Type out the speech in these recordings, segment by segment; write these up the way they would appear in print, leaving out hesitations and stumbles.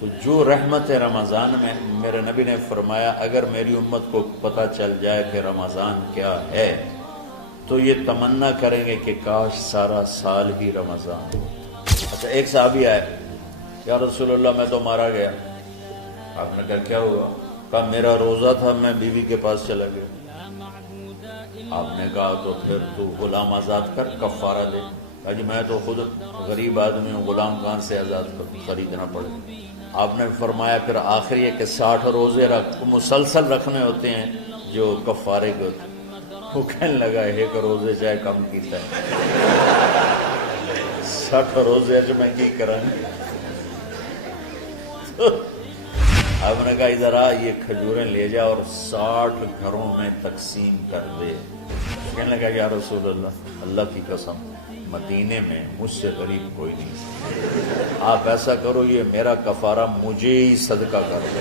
تو جو رحمت رمضان میں میرے نبی نے فرمایا اگر میری امت کو پتہ چل جائے کہ رمضان کیا ہے تو یہ تمنا کریں گے کہ کاش سارا سال ہی رمضان ہو۔ اچھا ایک صحابی آئے، یا رسول اللہ میں تو مارا گیا۔ آپ نے کہا کیا ہوا؟ کہا میرا روزہ تھا، میں بیوی کے پاس چلا گیا۔ آپ نے کہا تو پھر تو غلام آزاد کر، کفارہ دے۔ کہا جی میں تو خود غریب آدمی ہوں، غلام کہاں سے آزاد خریدنا پڑے؟ آپ نے فرمایا پھر آخر یہ کہ 60 روزے مسلسل رکھنے ہوتے ہیں جو کفارے کے ہوتے ہیں۔ وہ کہنے لگا ایک روزے چاہے کم کیتا ہے 60 روزے اچ میں کی کروں۔ آپ نے کہا ادھر آ، یہ کھجوریں لے جا اور 60 گھروں میں تقسیم کر دے۔ کہنے لگا یا رسول اللہ، اللہ کی قسم مدینے میں مجھ سے غریب کوئی نہیں، آپ ایسا کرو یہ میرا کفارہ مجھے ہی صدقہ کر دو۔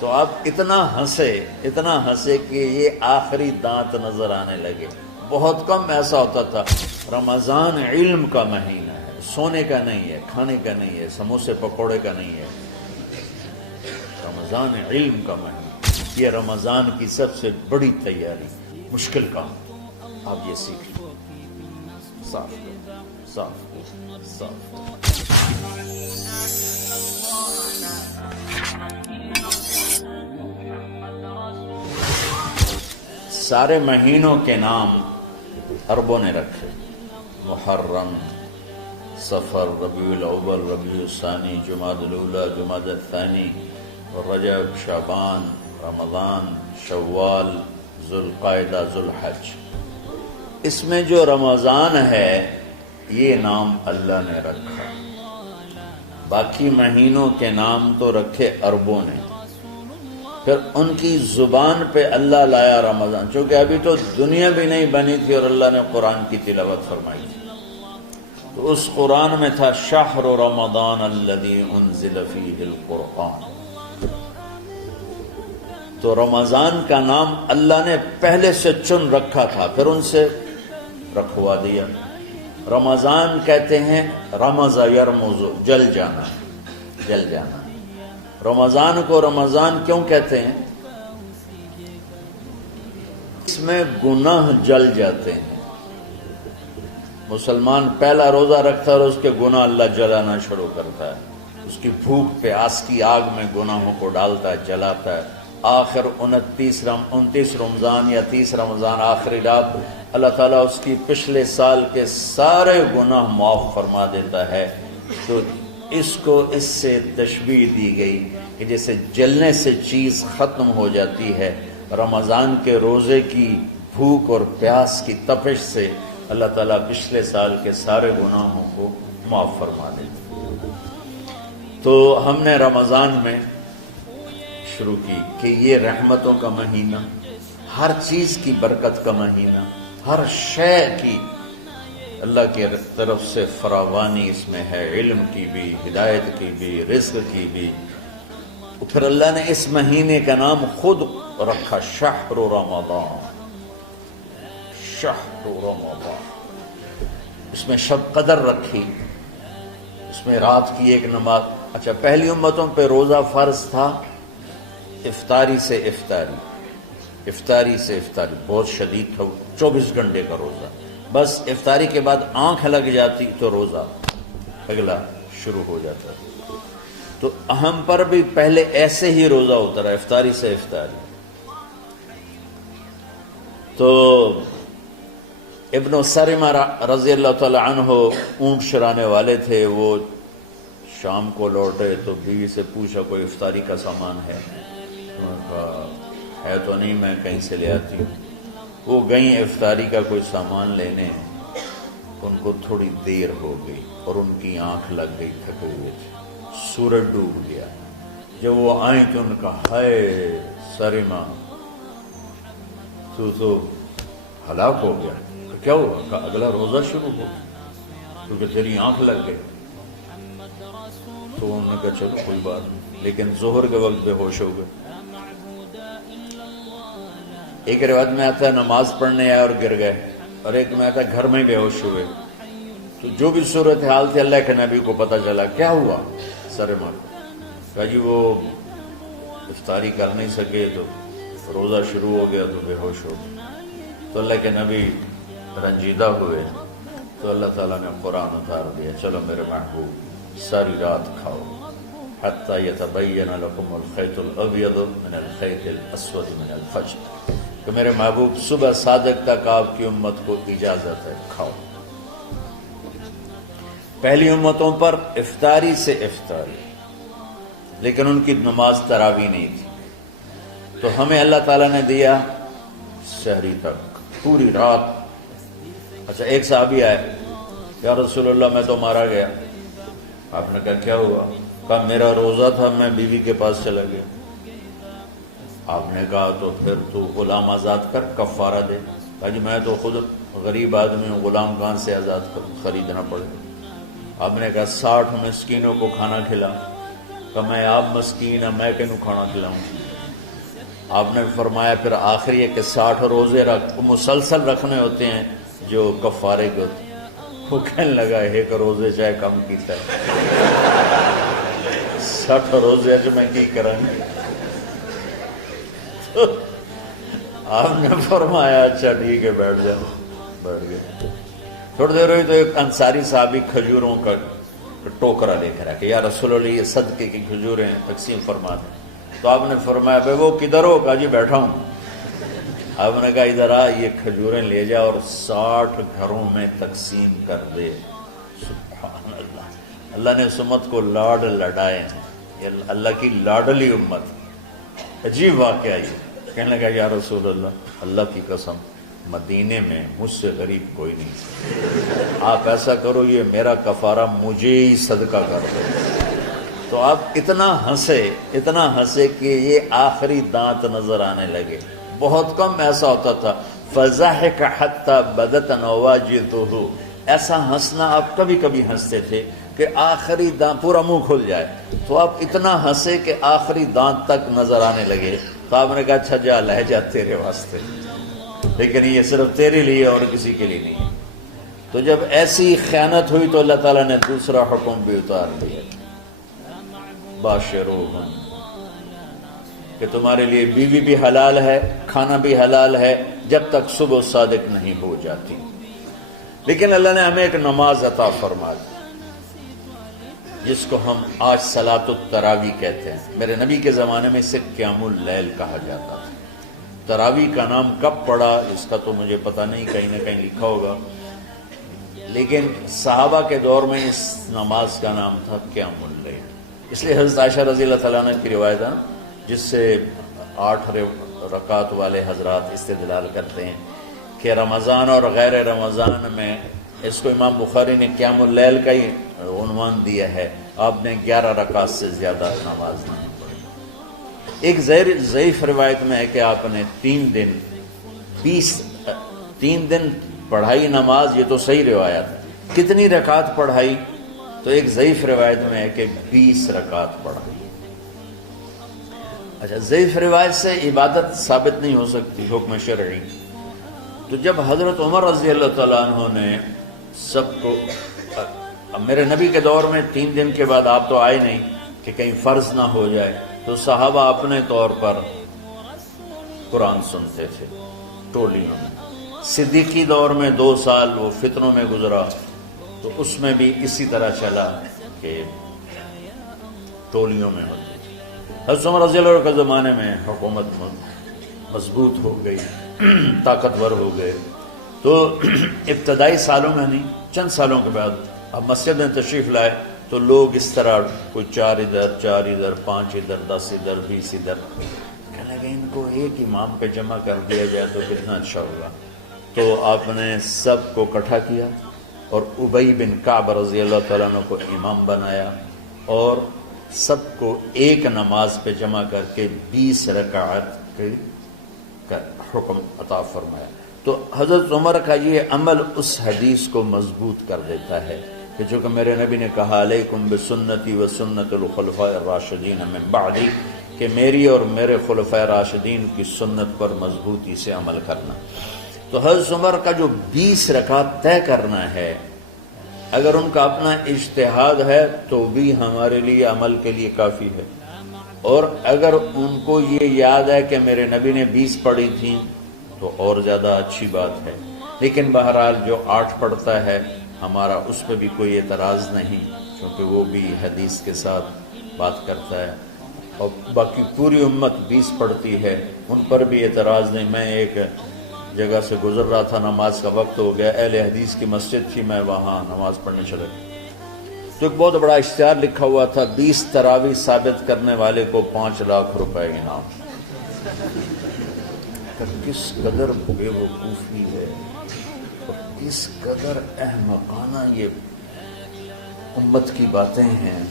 تو آپ اتنا ہنسے کہ یہ آخری دانت نظر آنے لگے۔ بہت کم ایسا ہوتا تھا۔ رمضان علم کا مہینہ ہے، سونے کا نہیں ہے، کھانے کا نہیں ہے، سموسے پکوڑے کا نہیں ہے، رمضان علم کا مہینہ۔ یہ رمضان کی سب سے بڑی تیاری، مشکل کام آپ یہ سیکھ لیں۔ صاف سارے مہینوں کے نام عربوں نے رکھے، محرم، صفر، ربیع الاول، ربیع الثانی، جمادی الاولی، جمادی الثانی، رجب، شعبان، رمضان، شوال، ذوالقعدہ، ذوالحج۔ اس میں جو رمضان ہے یہ نام اللہ نے رکھا، باقی مہینوں کے نام تو رکھے عربوں نے۔ پھر ان کی زبان پہ اللہ لایا رمضان، چونکہ ابھی تو دنیا بھی نہیں بنی تھی اور اللہ نے قرآن کی تلاوت فرمائی تھی، تو اس قرآن میں تھا شہر رمضان الذی انزل فیہ القرآن۔ تو رمضان کا نام اللہ نے پہلے سے چن رکھا تھا، پھر ان سے رکھوا دیا۔ رمضان کہتے ہیں رمض یرمز، جل جانا، جل جانا۔ رمضان کو رمضان کیوں کہتے ہیں؟ اس میں گناہ جل جاتے ہیں۔ مسلمان پہلا روزہ رکھتا ہے اور اس کے گناہ اللہ جلانا شروع کرتا ہے، اس کی بھوک پہ آس کی آگ میں گناہوں کو ڈالتا ہے، جلاتا ہے۔ آخر 29 رمضان یا 30 رمضان آخری رات اللہ تعالیٰ اس کی پچھلے سال کے سارے گناہ معاف فرما دیتا ہے۔ تو اس کو اس سے تشبیہ دی گئی کہ جیسے جلنے سے چیز ختم ہو جاتی ہے، رمضان کے روزے کی بھوک اور پیاس کی تپش سے اللہ تعالیٰ پچھلے سال کے سارے گناہوں کو معاف فرما دیتا ہے۔ تو ہم نے رمضان میں شروع کی کہ یہ رحمتوں کا مہینہ، ہر چیز کی برکت کا مہینہ، ہر شے کی اللہ کی طرف سے فراوانی اس میں ہے، علم کی بھی، ہدایت کی بھی، رزق کی بھی۔ پھر اللہ نے اس مہینے کا نام خود رکھا شہر رمضان، شہر رمضان۔ اس میں شب قدر رکھی، اس میں رات کی ایک نماز۔ اچھا پہلی امتوں پہ روزہ فرض تھا افطاری سے افطاری، افطاری سے افطاری، بہت شدید تھا، 24 گھنٹے کا روزہ۔ بس افطاری کے بعد آنکھ لگ جاتی تو روزہ اگلا شروع ہو جاتا۔ تو ہم پر بھی پہلے ایسے ہی روزہ ہوتا رہا، افطاری سے افطاری۔ تو ابن سرمہ رضی اللہ تعالی عنہ اونٹ چرانے والے تھے، وہ شام کو لوٹے تو بیوی سے پوچھا کوئی افطاری کا سامان ہے؟ انہوں نے کہا ہے تو نہیں، میں کہیں سے لے آتی ہوں۔ وہ گئیں افطاری کا کوئی سامان لینے، ان کو تھوڑی دیر ہو گئی اور ان کی آنکھ لگ گئی، تھکے ہوئے تھے، سورج ڈوب گیا۔ جب وہ آئیں تو ان کا ہائے سرمہ تو ہلاک ہو گیا۔ کیا ہوا؟ کہا اگلا روزہ شروع ہو کیونکہ تیری آنکھ لگ گئی۔ تو انہوں نے کہا چلو کوئی بات نہیں، لیکن ظہر کے وقت بے ہوش ہو گئے۔ ایک روایت میں آتا ہے نماز پڑھنے آئے اور گر گئے، اور ایک میں آتا ہے گھر میں بے ہوش ہوئے۔ تو جو بھی صورتحال تھی اللہ کے نبی کو پتہ چلا۔ کیا ہوا؟ سرمہ کو کہا جی وہ افطاری کر نہیں سکے تو روزہ شروع ہو گیا تو بے ہوش ہو گئے. تو اللہ کے نبی رنجیدہ ہوئے تو اللہ تعالیٰ نے قرآن اتار دیا، چلو میرے محبوب ساری رات کھاؤ حتی یتبین لکم الخیط الابیض من الخیط الاسود من الفجر، کہ میرے محبوب صبح صادق تک آپ کی امت کو اجازت ہے کھاؤ. پہلی امتوں پر افطاری سے افطاری، لیکن ان کی نماز تراویح نہیں تھی. تو ہمیں اللہ تعالیٰ نے دیا سحری تک پوری رات. اچھا ایک صحابی آئے، یا رسول اللہ میں تو مارا گیا. آپ نے کہا کیا ہوا؟ کہا میرا روزہ تھا، میں بیوی کے پاس چلا گیا. آپ نے کہا تو پھر تو غلام آزاد کر، کفارہ دے. کہا جی میں تو خود غریب آدمی ہوں، غلام کہاں سے آزاد خریدنا پڑے. آپ نے کہا 60 مسکینوں کو کھانا کھلا. کہ میں آپ مسکین ہیں، میں کینوں کھانا کھلاؤں. آپ نے فرمایا پھر آخری ہے کہ 60 روزے مسلسل رکھنے ہوتے ہیں جو کفارے کے ہوتے ہیں. وہ کہنے لگا ایک روزے چاہے کم کیتا ہے، 60 روزے جو میں کی کریں. آپ نے فرمایا اچھا ٹھیک ہے بیٹھ جاؤ. بیٹھ گئے. تھوڑی دیر ہوئی تو ایک انصاری صحابی کھجوروں کا ٹوکرا لے کر آیا کہ یا رسول اللہ یہ صدقے کی کھجوریں تقسیم فرما دیں. تو آپ نے فرمایا بھائی وہ کدھر ہو؟ کہا جی بیٹھا ہوں. آپ نے کہا ادھر آ، یہ کھجوریں لے جا اور 60 گھروں میں تقسیم کر دے. سبحان اللہ، اللہ نے اس امت کو لاڈ لڈائے ہیں. یہ اللہ کی لاڈلی امت. عجیب واقعہ یہ. کہنے لگا یا رسول اللہ کی قسم مدینے میں مجھ سے غریب کوئی نہیں، آپ ایسا کرو یہ میرا کفارہ مجھے ہی صدقہ کر دو. تو آپ اتنا ہنسے کہ یہ آخری دانت نظر آنے لگے. بہت کم ایسا ہوتا تھا. فضحک حتی بدت نواجذہ، ایسا ہنسنا آپ کبھی کبھی ہنستے تھے کہ آخری دانت پورا منہ کھل جائے. تو آپ اتنا ہنسے کہ آخری دانت تک نظر آنے لگے. تو آپ نے کہا اچھا جا لے جا تیرے واسطے، لیکن یہ صرف تیرے لیے اور کسی کے لیے نہیں. تو جب ایسی خیانت ہوئی تو اللہ تعالیٰ نے دوسرا حکم بھی اتار دیا، باشروہن، کہ تمہارے لیے بیوی بھی حلال ہے، کھانا بھی حلال ہے جب تک صبح صادق نہیں ہو جاتی. لیکن اللہ نے ہمیں ایک نماز عطا فرما دی جس کو ہم آج صلاۃ التراویح کہتے ہیں. میرے نبی کے زمانے میں اسے قیام اللیل کہا جاتا تھا. تراویح کا نام کب پڑا اس کا تو مجھے پتہ نہیں، کہیں نہ کہیں لکھا ہوگا، لیکن صحابہ کے دور میں اس نماز کا نام تھا قیام اللیل. اس لیے حضرت عائشہ رضی اللہ تعالیٰ عنہ کی روایت ہے جس سے 8 رکعت والے حضرات استدلال کرتے ہیں کہ رمضان اور غیر رمضان میں اس کو امام بخاری نے قیام اللیل کا ہی عنوان دیا ہے. آپ نے 11 رکعت سے زیادہ نماز نہیں پڑھی. ایک ضعیف روایت میں ہے کہ آپ نے 3 دن پڑھائی نماز. یہ تو صحیح روایت ہے. کتنی رکعت پڑھائی؟ تو ایک ضعیف روایت میں ہے کہ 20 رکعت پڑھائی. اچھا ضعیف روایت سے عبادت ثابت نہیں ہو سکتی حکم شرعی. تو جب حضرت عمر رضی اللہ تعالیٰ عنہ نے سب کو، میرے نبی کے دور میں 3 دن کے بعد آپ تو آئے نہیں کہ کہیں فرض نہ ہو جائے، تو صحابہ اپنے طور پر قرآن سنتے تھے ٹولیوں میں. صدیقی دور میں 2 سال وہ فتنوں میں گزرا تو اس میں بھی اسی طرح چلا کہ ٹولیوں میں ہوتی. حضرت عمر رضی اللہ عنہ کے زمانے میں حکومت مضبوط ہو گئی، طاقتور ہو گئے. تو ابتدائی سالوں میں نہیں، چند سالوں کے بعد اب مسجد میں تشریف لائے تو لوگ اس طرح کوئی 4 ادھر 4 ادھر 5 ادھر 10 ادھر 20 ادھر. کہنے لگے ان کو ایک امام پہ جمع کر دیا جائے تو کتنا اچھا ہوگا. تو آپ نے سب کو اکٹھا کیا اور ابی بن کعب رضی اللہ تعالیٰ عنہ کو امام بنایا اور سب کو ایک نماز پہ جمع کر کے 20 رکعت کا حکم عطا فرمایا. تو حضرت عمر کا یہ عمل اس حدیث کو مضبوط کر دیتا ہے کہ جو کہ میرے نبی نے کہا علیکم بسنتی و سنت الخلفاء الراشدین من بعدی، کہ میری اور میرے خلفاء راشدین کی سنت پر مضبوطی سے عمل کرنا. تو حضرت عمر کا جو 20 رکعت طے کرنا ہے اگر ان کا اپنا اجتہاد ہے تو بھی ہمارے لیے عمل کے لیے کافی ہے، اور اگر ان کو یہ یاد ہے کہ میرے نبی نے 20 پڑھی تھیں تو اور زیادہ اچھی بات ہے۔ لیکن بہرحال جو 8 پڑھتا ہے ہمارا اس پہ بھی کوئی اعتراض نہیں، کیونکہ وہ بھی حدیث کے ساتھ بات کرتا ہے، اور باقی پوری امت 20 پڑھتی ہے، ان پر بھی اعتراض نہیں۔ میں ایک جگہ سے گزر رہا تھا، نماز کا وقت ہو گیا، اہل حدیث کی مسجد تھی، میں وہاں نماز پڑھنے چلا گیا تو ایک بہت بڑا اشتہار لکھا ہوا تھا، 20 تراویح ثابت کرنے والے کو 5 لاکھ روپے انعام۔ کس قدر بے وقوفی ہے اور کس قدر احمقانہ یہ امت کی باتیں ہیں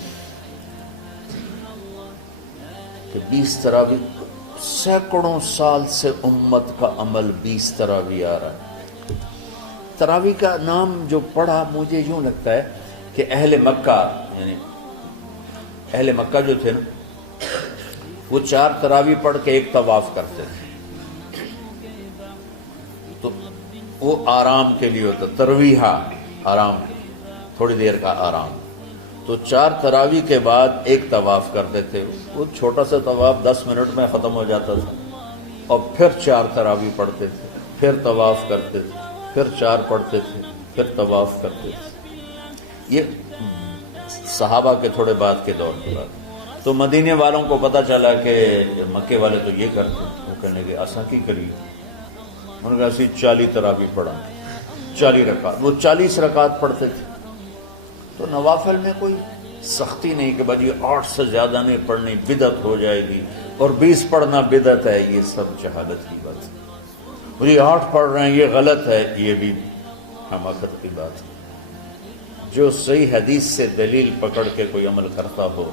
کہ 20 تراویح، سینکڑوں سال سے امت کا عمل 20 تراویح آ رہا ہے۔ تراویح کا نام جو پڑھا مجھے یوں لگتا ہے کہ اہل مکہ، یعنی اہل مکہ جو تھے نا، وہ 4 تراویح پڑھ کے ایک طواف کرتے تھے، تو وہ آرام کے لیے ہوتا، ترویحہ آرام، تھوڑی دیر کا آرام، تو 4 تراویح کے بعد ایک طواف کرتے تھے، وہ چھوٹا سا طواف 10 منٹ میں ختم ہو جاتا تھا، اور پھر 4 تراویح پڑھتے تھے، پھر طواف کرتے تھے، پھر 4 پڑھتے تھے، پھر طواف کرتے تھے۔ یہ صحابہ کے تھوڑے بعد کے دور کی بات۔ تو مدینے والوں کو پتہ چلا کہ مکے والے تو یہ کرتے ہیں، وہ کہنے کے آسان کی کری، انہوں نے کہا اسی 40 تراویح پڑھا، 40 رکعت، وہ 40 رکعت پڑھتے تھے۔ تو نوافل میں کوئی سختی نہیں کہ بھائی 8 سے زیادہ نہیں پڑھنی، بدعت ہو جائے گی، اور 20 پڑھنا بدعت ہے، یہ سب جہالت کی بات ہے۔ اور یہ 8 پڑھ رہے ہیں یہ غلط ہے، یہ بھی حماقت کی بات ہے۔ جو صحیح حدیث سے دلیل پکڑ کے کوئی عمل کرتا ہو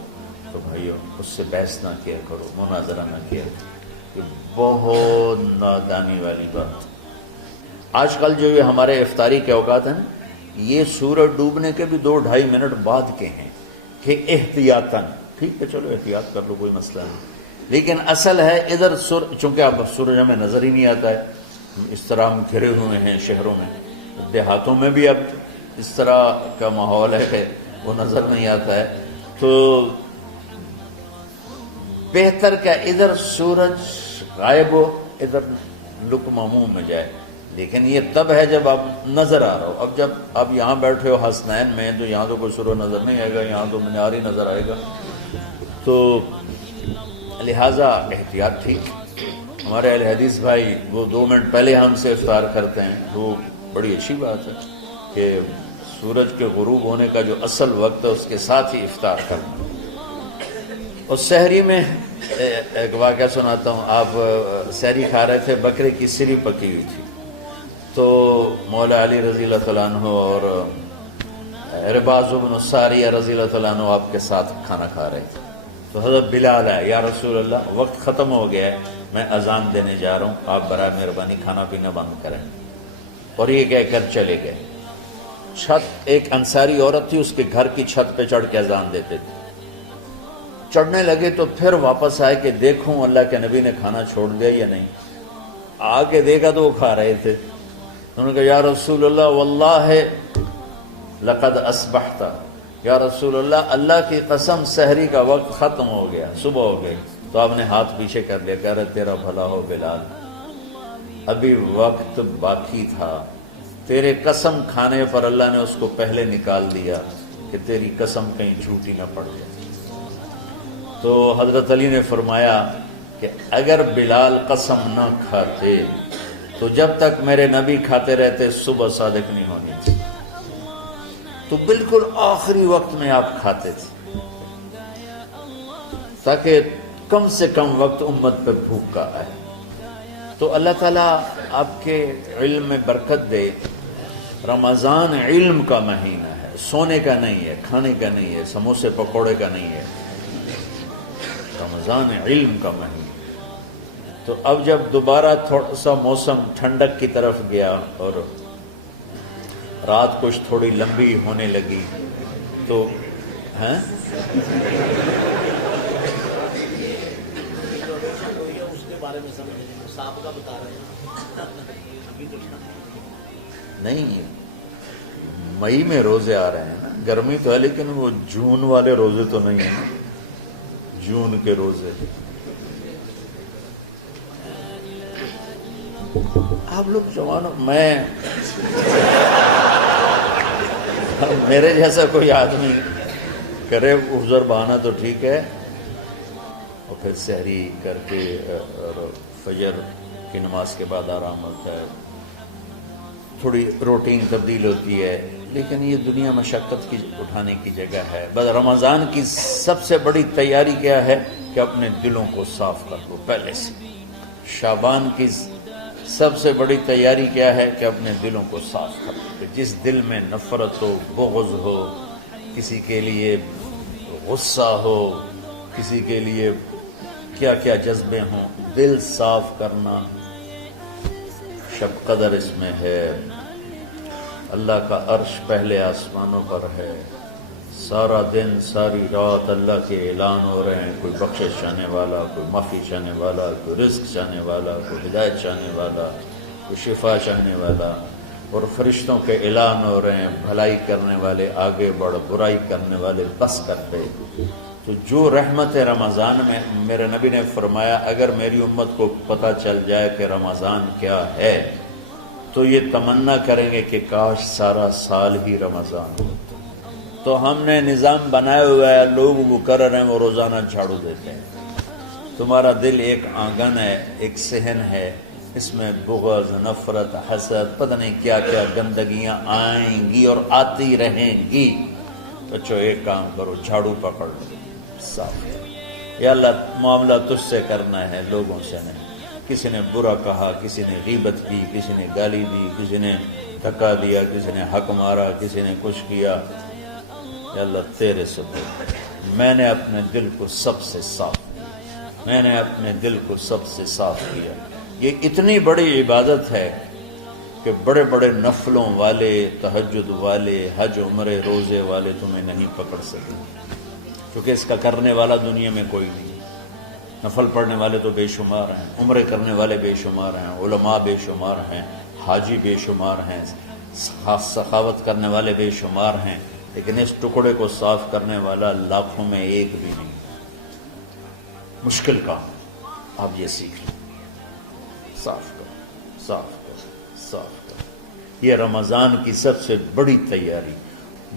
تو بھائیو اس سے بحث نہ کیا کرو، مناظرہ نہ کیا کرو، یہ بہت نادانی والی بات۔ آج کل جو یہ ہمارے افطاری کے اوقات ہیں، یہ سورج ڈوبنے کے بھی 2-2.5 منٹ بعد کے ہیں کہ احتیاطاً، ٹھیک ہے چلو احتیاط کر لو کوئی مسئلہ نہیں، لیکن اصل ہے ادھر چونکہ اب سورج ہمیں نظر ہی نہیں آتا ہے، اس طرح ہم گھرے ہوئے ہیں شہروں میں، دیہاتوں میں بھی اب اس طرح کا ماحول ہے کہ وہ نظر نہیں آتا ہے، تو بہتر کہ ادھر سورج غائب ہو ادھر لقمہ منہ میں جائے، لیکن یہ تب ہے جب آپ نظر آ رہا ہو۔ اب جب آپ یہاں بیٹھے ہو حسنین میں تو یہاں تو کوئی سورج نظر نہیں آئے گا، یہاں تو مینار ہی نظر آئے گا، تو لہٰذا احتیاط ٹھیک۔ ہمارے اہل حدیث بھائی وہ 2 منٹ پہلے ہم سے افطار کرتے ہیں، وہ بڑی اچھی بات ہے کہ سورج کے غروب ہونے کا جو اصل وقت ہے اس کے ساتھ ہی افطار کرنا۔ اور سحری میں ایک واقعہ سناتا ہوں، آپ سحری کھا رہے تھے، بکرے کی سری پکی ہوئی تھی، تو مولا علی رضی اللہ تعالیٰ عنہ اور رباز بن ساریہ رضی اللہ تعالیٰ عنہ آپ کے ساتھ کھانا کھا رہے تھے، تو حضرت بلال آئے، یا رسول اللہ وقت ختم ہو گیا ہے، میں اذان دینے جا رہا ہوں، آپ برائے مہربانی کھانا پینا بند کریں، اور یہ کہہ کر چلے گئے۔ چھت، ایک انصاری عورت تھی، اس کے گھر کی چھت پہ چڑھ کے اذان دیتے تھے، چڑھنے لگے تو پھر واپس آئے کہ دیکھوں اللہ کے نبی نے کھانا چھوڑ دیا یا نہیں، آ کے دیکھا تو وہ کھا رہے تھے، انہوں نے کہا یا رسول اللہ واللہ لقد اصبحت، یا رسول اللہ اللہ کی قسم سحری کا وقت ختم ہو گیا، صبح ہو گئی، تو آپ نے ہاتھ پیچھے کر لیا، کہہ رہے تیرا بھلا ہو بلال، ابھی وقت باقی تھا، تیرے قسم کھانے پر اللہ نے اس کو پہلے نکال دیا کہ تیری قسم کہیں جھوٹی نہ پڑ جائے۔ تو حضرت علی نے فرمایا کہ اگر بلال قسم نہ کھاتے تو جب تک میرے نبی کھاتے رہتے صبح صادق نہیں ہونی تھی، تو بالکل آخری وقت میں آپ کھاتے تھے تاکہ کم سے کم وقت امت پہ بھوک کا آئے۔ تو اللہ تعالیٰ آپ کے علم میں برکت دے۔ رمضان علم کا مہینہ ہے، سونے کا نہیں ہے، کھانے کا نہیں ہے، سموسے پکوڑے کا نہیں ہے، رمضان علم کا مہینہ۔ تو اب جب دوبارہ تھوڑا سا موسم ٹھنڈک کی طرف گیا اور رات کچھ تھوڑی لمبی ہونے لگی تو نہیں، مئی میں روزے آ رہے ہیں نا، گرمی تو ہے لیکن وہ جون والے روزے تو نہیں ہیں نا، جون کے روزے۔ آپ لوگ جوانوں، میرے جیسا کوئی آدمی کرے عذر بہانا تو ٹھیک ہے، اور پھر سحری کر کے اور فجر کی نماز کے بعد آرام ہوتا ہے، تھوڑی روٹین تبدیل ہوتی ہے، لیکن یہ دنیا مشقت کی اٹھانے کی جگہ ہے۔ بس رمضان کی سب سے بڑی تیاری کیا ہے کہ اپنے دلوں کو صاف کر لو پہلے سے۔ شعبان کی سب سے بڑی تیاری کیا ہے کہ اپنے دلوں کو صاف کر لو، کہ جس دل میں نفرت ہو، بغض ہو، کسی کے لیے غصہ ہو، کسی کے لیے کیا کیا جذبے ہوں، دل صاف کرنا۔ شب قدر اس میں ہے، اللہ کا عرش پہلے آسمانوں پر ہے، سارا دن ساری رات اللہ کے اعلان ہو رہے ہیں، کوئی بخشش چاہنے والا، کوئی معافی چاہنے والا، کوئی رزق چاہنے والا، کوئی ہدایت چاہنے والا، کوئی شفا چاہنے والا، اور فرشتوں کے اعلان ہو رہے ہیں، بھلائی کرنے والے آگے بڑھ، برائی کرنے والے بس کر پہ۔ تو جو رحمت رمضان میں، میرے نبی نے فرمایا اگر میری امت کو پتہ چل جائے کہ رمضان کیا ہے تو یہ تمنا کریں گے کہ کاش سارا سال ہی رمضان ہو۔ تو ہم نے نظام بنایا ہوا ہے، لوگ وہ کر رہے ہیں، وہ روزانہ جھاڑو دیتے ہیں۔ تمہارا دل ایک آنگن ہے، ایک صحن ہے، اس میں بغض، نفرت، حسد، پتہ نہیں کیا کیا گندگیاں آئیں گی اور آتی رہیں گی۔ بچوں ایک کام کرو، جھاڑو پکڑ لو، صاف کرو۔ یا اللہ معاملہ تجھ سے کرنا ہے، لوگوں سے نہیں۔ کسی نے برا کہا، کسی نے غیبت کی، کسی نے گالی دی، کسی نے دھکا دیا، کسی نے حق مارا، کسی نے کچھ کیا، یا اللہ تیرے سے بول، میں نے اپنے دل کو سب سے صاف کیا، میں نے اپنے دل کو سب سے صاف کیا۔ یہ اتنی بڑی عبادت ہے کہ بڑے بڑے نفلوں والے، تہجد والے، حج عمرے روزے والے تمہیں نہیں پکڑ سکے، کیونکہ اس کا کرنے والا دنیا میں کوئی نہیں۔ نفل پڑھنے والے تو بے شمار ہیں، عمرے کرنے والے بے شمار ہیں، علماء بے شمار ہیں، حاجی بے شمار ہیں، سخاوت کرنے والے بے شمار ہیں، لیکن اس ٹکڑے کو صاف کرنے والا لاکھوں میں ایک بھی نہیں۔ مشکل کام، آپ یہ سیکھ لیں، صاف کرو، صاف کرو، صاف کرو۔ یہ رمضان کی سب سے بڑی تیاری۔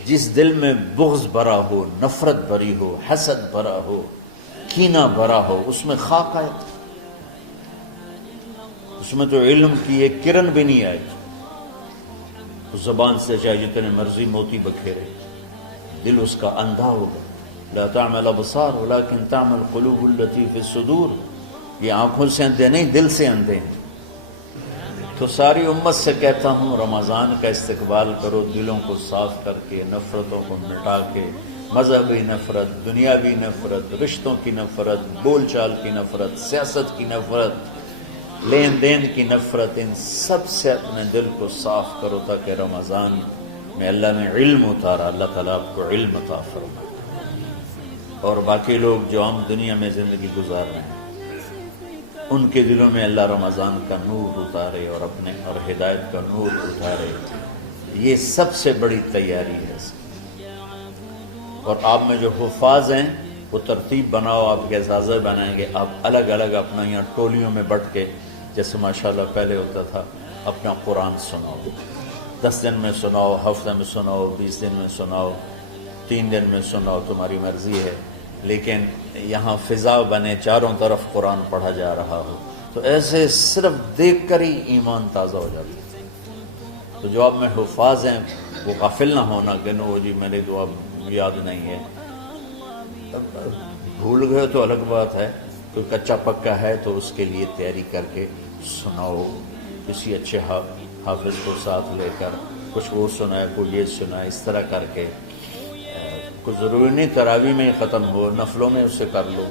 جس دل میں بغض بھرا ہو، نفرت بھری ہو، حسد بھرا ہو، کینہ بھرا ہو، اس میں خاک آئے، اس میں تو علم کی ایک کرن بھی نہیں آئے، اس زبان سے چاہے جتنے مرضی موتی بکھیرے، دل اس کا اندھا ہوگا۔ لا تعمل ابصار ولكن تعمل قلوب التي في الصدور۔ یہ آنکھوں سے اندھے نہیں، دل سے اندھے ہیں۔ تو ساری امت سے کہتا ہوں رمضان کا استقبال کرو، دلوں کو صاف کر کے، نفرتوں کو مٹا کے، مذہبی نفرت، دنیاوی نفرت، رشتوں کی نفرت، بول چال کی نفرت، سیاست کی نفرت، لین دین کی نفرت، ان سب سے اپنے دل کو صاف کرو تاکہ رمضان میں اللہ نے علم اتارا، اللہ تعالیٰ آپ کو علم عطا فرمائے، اور باقی لوگ جو عام دنیا میں زندگی گزار رہے ہیں ان کے دلوں میں اللہ رمضان کا نور اتارے اور اپنے اور ہدایت کا نور اتارے۔ یہ سب سے بڑی تیاری ہے اس کی۔ اور آپ میں جو حفاظ ہیں وہ ترتیب بناؤ، آپ کے اعزازے بنائیں گے، آپ الگ الگ اپنا یہاں ٹولیوں میں بٹ کے، جیسے ماشاءاللہ پہلے ہوتا تھا، اپنا قرآن سناؤ، 10 دن میں سناؤ، ہفتہ میں سناؤ، 20 دن میں سناؤ، 3 دن میں سناؤ، تمہاری مرضی ہے، لیکن یہاں فضا بنے، چاروں طرف قرآن پڑھا جا رہا ہو، تو ایسے صرف دیکھ کر ہی ایمان تازہ ہو جاتا ہے۔ تو جو آپ میں حفاظ ہیں وہ غافل نہ ہونا کہ نو جی میں نے تو اب یاد نہیں ہے، بھول گئے تو الگ بات ہے، کوئی کچا پکا ہے تو اس کے لیے تیاری کر کے سناؤ، کسی اچھے حافظ کو ساتھ لے کر، کچھ وہ سنائے، کوئی یہ سنائے، اس طرح کر کے، کوئی ضروری نہیں تراویح میں ختم ہو، نفلوں میں اسے کر لو،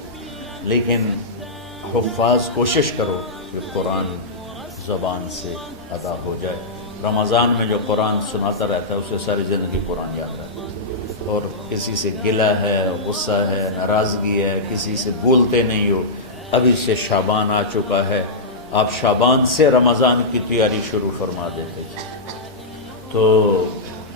لیکن حفاظ کوشش کرو کہ قرآن زبان سے ادا ہو جائے۔ رمضان میں جو قرآن سناتا رہتا ہے اسے ساری زندگی قرآن یاد رہتا ہے، اور کسی سے گلہ ہے، غصہ ہے، ناراضگی ہے، کسی سے بولتے نہیں ہو، ابھی سے شعبان آ چکا ہے، آپ شعبان سے رمضان کی تیاری شروع فرما دیتے تھے، تو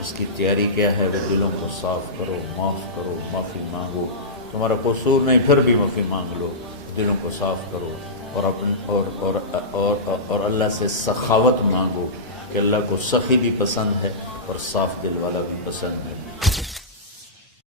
اس کی تیاری کیا ہے؟ وہ دلوں کو صاف کرو، معاف کرو، معافی مانگو، تمہارا قصور نہیں پھر بھی معافی مانگ لو، دلوں کو صاف کرو، اور اللہ سے سخاوت مانگو کہ اللہ کو سخی بھی پسند ہے اور صاف دل والا بھی پسند ہے۔